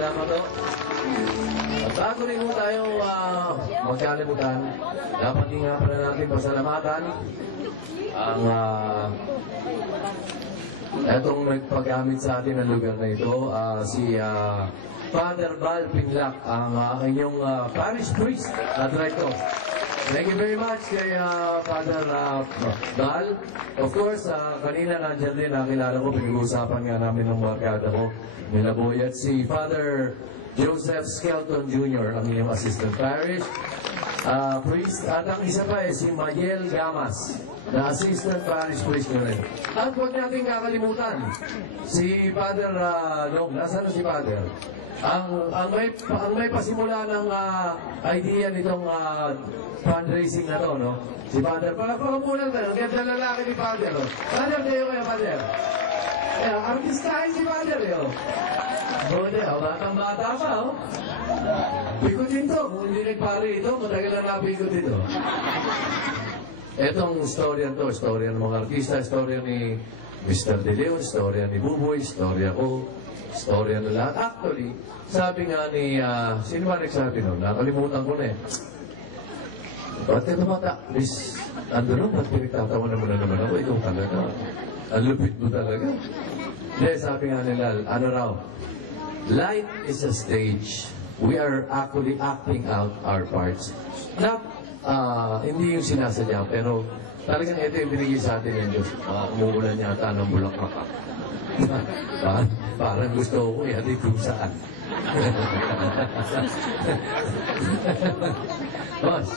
salamat po. At bago rin po tayo magkalimutan, dapat din nga pala natin pasalamatan ang etong nagpagamit sa atin ng lugar na ito, si Father Val Pinlac, ang inyong parish priest at rector. Thank you very much kay Father Val. Of course, kanina nandiyan din, nakilala ko, pinag-uusapan nga namin ng barkada ko, Milaboy, at si Father Joseph Skelton Jr., ang inyong assistant parish priest. At ang isa pa si Mayel Gamas, na assistant parish priest nyo rin. At huwag natin kakalimutan, si Father Long, nasaan na si Father? Ang may pasimula ng idea nitong fundraising na to, no? Si Father, palakpakan muna tayo. Ang ganda lalaki ni Father, no? Father, kayo kaya, Father? Artistahin si Father, yo. Buti, batang-bata pa, oh. Bikutin to. Kung hindi nagpari ito, matagal na nabikot ito. Etong storya to, storya ng mga artista, storya ni Mr. De Leon, storya ni Buboy, storya ko, storya na lahat. Actually, sabi nga ni, sino ba nagsabi nun? Nakalimutan ko na eh. Ba't ka tumata? Please, ando nun, ba't pinagtatawa naman ako? Ikaw talaga. Ang lupit mo talaga. Hindi, sabi nga nila, ano raw, life is a stage. We are actually acting out our parts. Not, hindi yung sinasadya, pero talagang ito yung binigay sa atin ng Diyos. Umuulan yata ng bulaklak. Parang gusto ko ihatid kung saan. Boss.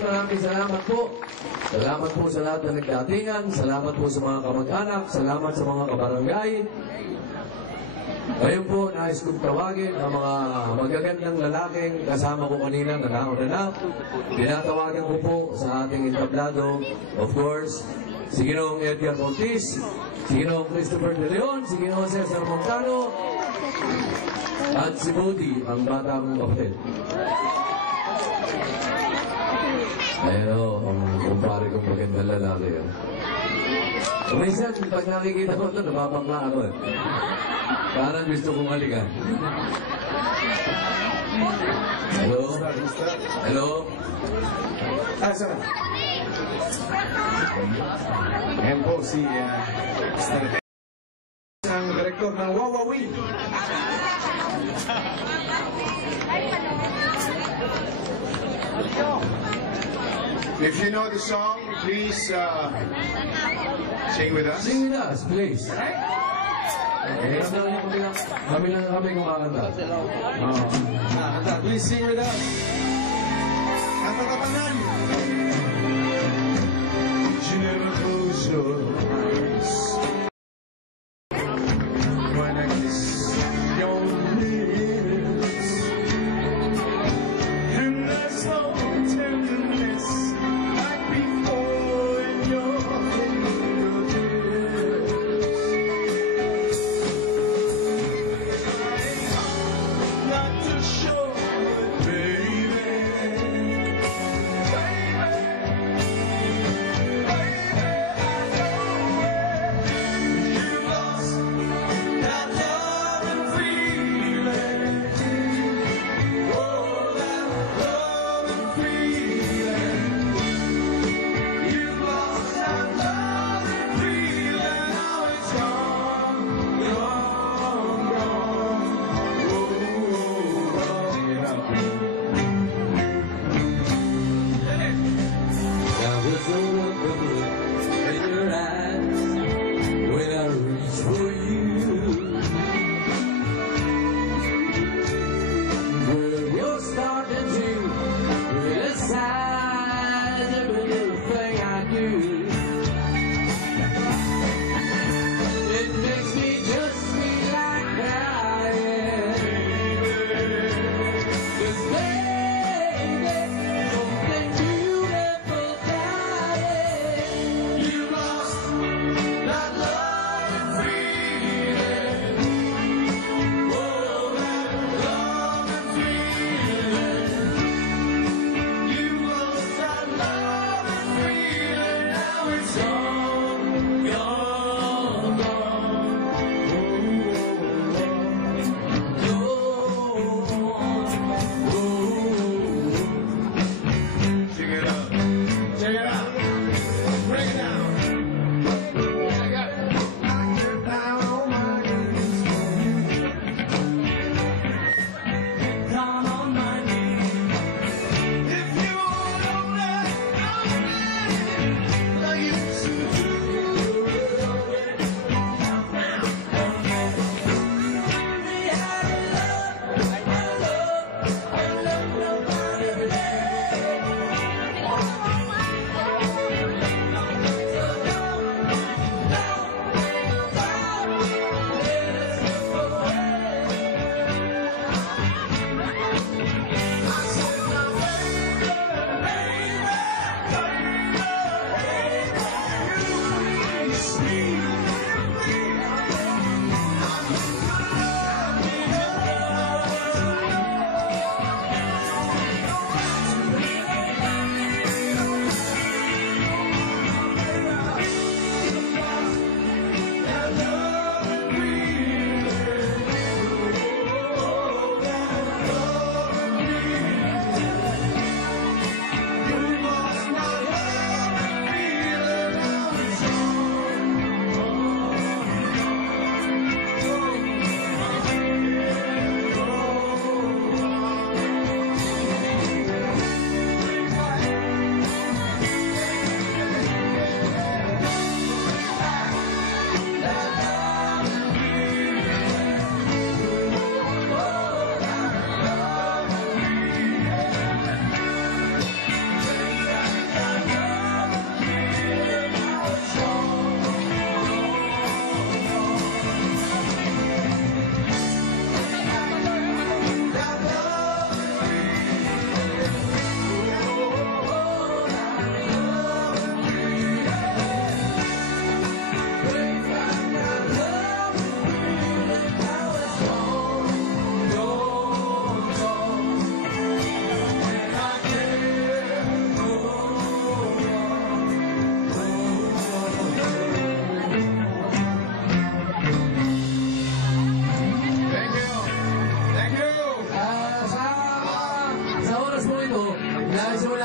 Maraming salamat po. Salamat po sa lahat na nagdatingan. Salamat po sa mga kamag-anak. Salamat sa mga kabarangay. Ngayon po, nais kong tawagin ang mga magagandang lalaking kasama ko kanina na nauna. Pinatawagan ko po sa ating entablado, of course, si Ginoong Edgar Ortiz, si Ginoong Christopher De Leon, si Ginoong Cesar Montano, At si Bodhi, ang batang kapatid. Ayan o, ang kumpare kong magandang lalaki. Minsan, pag nakikita ko ito, nababangla ako eh. Parang gusto kong halikan. Hello? Hello? Sir. Ayan po si ang direktor ng Wawawi. If you know the song, please sing with us. Sing with us, please. Eh, kami lang kami kumakanta. Please sing with us. Kanta tapanan. You never close your eyes when I kiss your lips, and there's no tenderness like before in your fingertips. Not too sure, baby.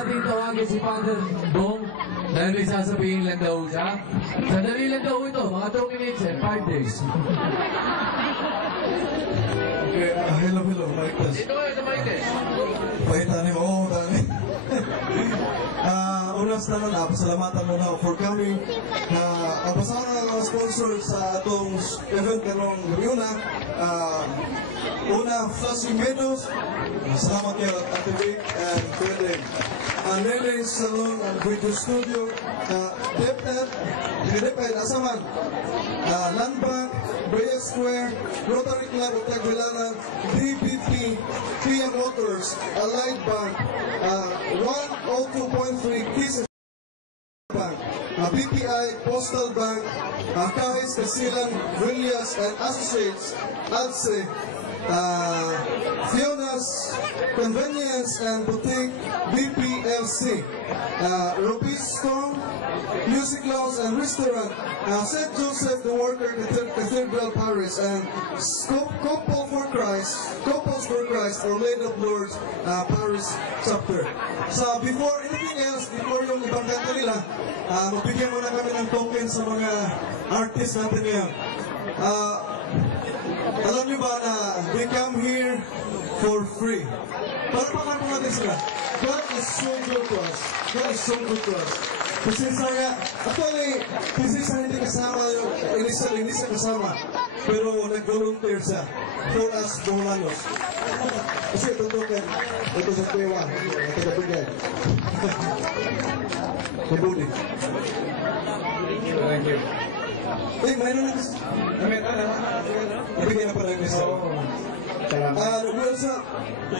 natin tawagin si Father Dong dahil may sasabihin lang daw siya. Sandali lang daw ito, mga 2 minutes and 5 days. Okay, hello, Mike Tess. Dito kayo sa mic eh. Pahitanin mo, dami. Unas na lang, pasalamatan mo na for coming. Ang pasara ng sponsor sa atong event kanong una. Una, Flushing Meadows. Salamat kayo, Ate Vic and Frederick. Nelly Salon and Video Studio. Deped, Asaman. Land Bank, Brea Square, Rotary Club of Tagbilaran, DPP, Pia Motors, Allied Bank, 102.3 Kisses Bank, BPI, Postal Bank, Kahis, Casilan, Villas and Associates, ADSE, Fiona's Convenience and Boutique, BPLC, Rubis Storm, Music Lounge and Restaurant, St. Joseph the Worker Cathedral Parish, and Couples for Christ, Our Lady of Lourdes Parish Chapter. So before anything else, before yung ibang kanta nila, magbigyan muna kami ng token sa mga artists natin ngayon. Alam niyo ba na we come here for free? Palpakan po natin sila. God is so good to us. God is so good to us. Kasi saya, actually, kasi sa hindi kasama yung hindi siya kasama. Pero nag-volunteer siya for us Boholanos. Kasi tutukan, ito sa Tewa, ito sa Pugay. Kabuli. Thank you. Eh, mayroon na kasi. Ibigay na pala yung isa. We also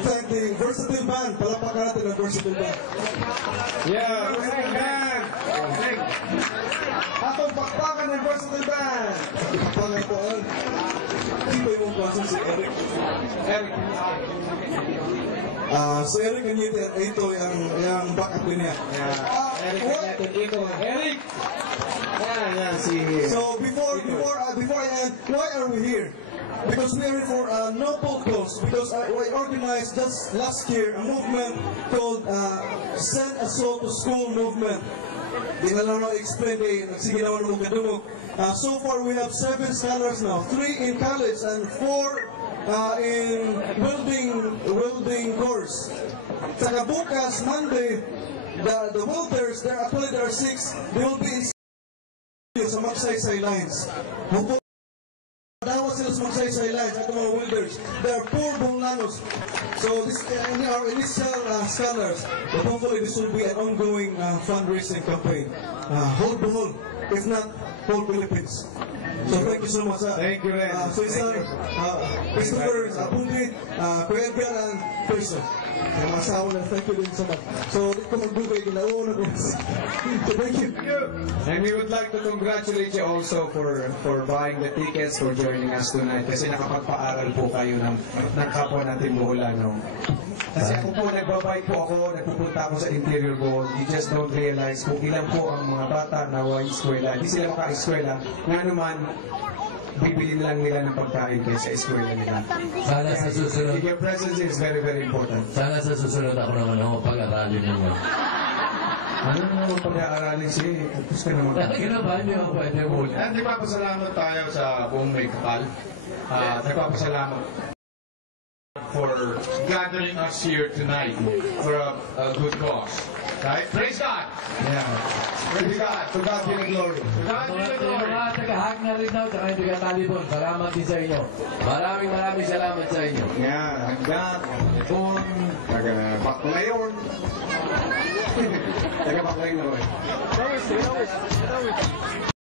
thank the Versatile Band. Palapakan natin ang Versatile Band. Yeah, Versatile Band. Atong pakpakan ng Versatile Band. Pakpakan ito. Dito yung pasok si Eric. Si Eric Cañete, ito yung backup niya. Eric Cañete dito. Eric! So before I end, why are we here? Because we are here for a noble cause. Because I organized just last year a movement called Send a Soul to School movement. Di na lang explain sige naman mo kadungog. So far we have 7 scholars now, 3 in college and 4 in welding course. Saka bukas, Monday, the welders, there are 6, they will be in sa Magsaysay Lines. Dawa sila sa Magsaysay Lines at mga welders. They are poor Boholanos. So this in our initial scholars, but hopefully this will be an ongoing fundraising campaign. Whole Bohol, if not whole Philippines. So thank you so much. Thank you, Ren. So Christopher, Pundi, Kuya Edgar, and Person. Ang asawa na, thank you din so much. So, di ko magbugay, ginauna ko. So, thank you. And we would like to congratulate you also for buying the tickets, for joining us tonight. Kasi nakapagpaaral po kayo ng kapwa natin Boholano. Kasi ako po, nagbabike po ako, nagpupunta ako sa interior ko. You just don't realize kung ilan po ang mga bata na walang eskwela. Hindi sila maka-eskwela. Nga naman, bibili lang nila ng pagkain kaysa eskwela nila. Sana sa susunod. Your presence is very, very important. Sana sa susunod ako naman pag-aralin ninyo. Ano naman pag-aaralin siya? Tapos ka naman. Talaga na ba? Hindi ako pwede mo. At nagpapasalamat tayo sa buong may kapal. Nagpapasalamat for gathering us here tonight for a good cause. Right? Praise God! Yeah. Praise God! To God be the glory. To God be the glory. Mga taga-hag na rin daw, tsaka yung taga-talibon. Salamat din sa inyo. Maraming salamat sa inyo. Yeah, hanggang, doon, taga-Baklayon. Taga-Baklayon na rin.